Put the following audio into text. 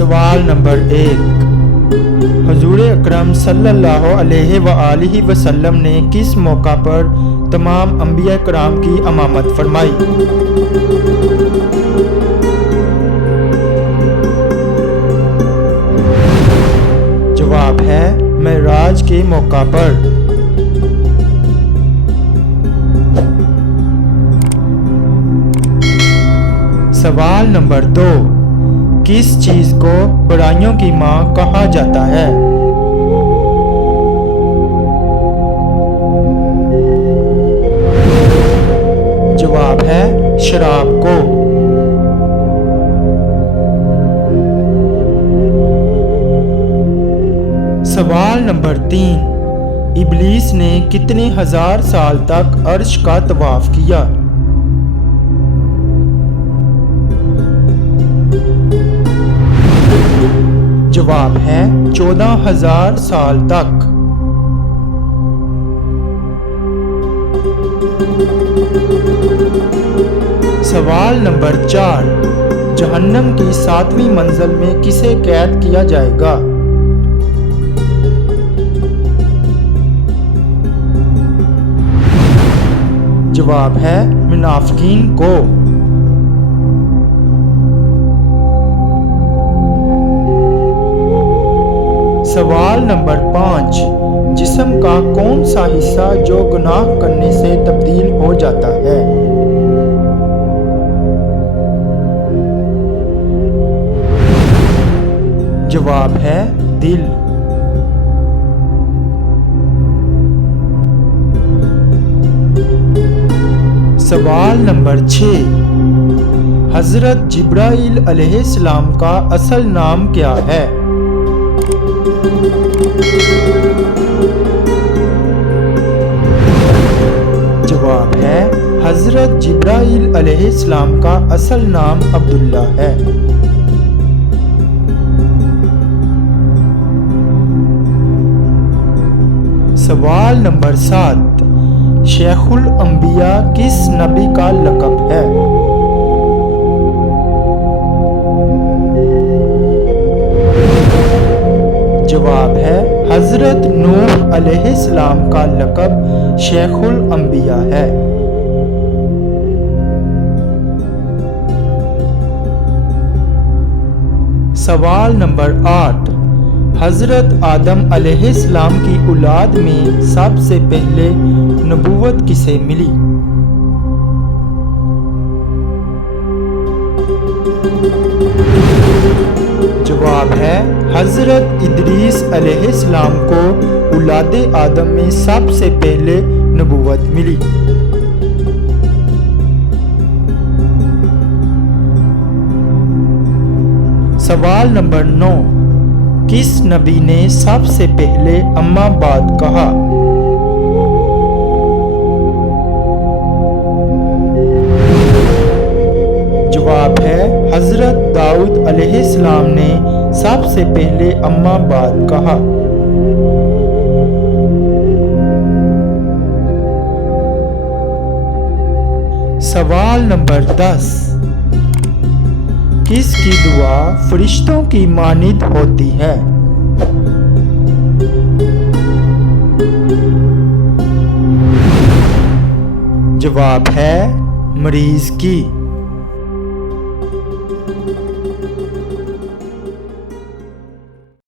सवाल नंबर 1। हुजूर अकरम सल्लल्लाहु अलैहि वसल्लम ने किस मौका पर तमाम अंबिया कराम की इमामत फरमाई? जवाब है मेराज के मौका पर। सवाल नंबर 2। किस चीज को बुराइयों की मां कहा जाता है? जवाब है शराब को। सवाल नंबर 3। इब्लीस ने कितने हजार साल तक अर्श का तवाफ किया? जवाब है 14,000 साल तक। सवाल नंबर 4। जहन्नम की 7वीं मंजिल में किसे कैद किया जाएगा? जवाब है मुनाफिकीन को। सवाल नंबर 5। जिस्म का कौन सा हिस्सा जो गुनाह करने से तब्दील हो जाता है? जवाब है दिल। सवाल नंबर 6। हजरत जिब्राइल अलैहिस्सलाम का असल नाम क्या है? जवाब है हजरत जिब्राइल अलैहिस्सलाम का असल नाम अब्दुल्ला है। सवाल नंबर 7। शेखुल अंबिया किस नबी का लक़ब है? जवाब है हजरत नूह अलैहिस्सलाम का लक़ब शेखुल अंबिया है। सवाल नंबर 8। हजरत आदम अलैहिस्सलाम की औलाद में सबसे पहले नबूवत किसे मिली? जवाब है हजरत इदरीस अलैहिस्सलाम को औलादे आदम में सबसे पहले नबूवत मिली। सवाल नंबर 9। किस नबी ने सबसे पहले अम्मा बाद कहा? जवाब है हजरत दाऊद अलैहिस्सलाम ने सबसे पहले अम्मा बाद कहा। सवाल नंबर 10। किसकी दुआ फरिश्तों की मानित होती है? जवाब है मरीज की।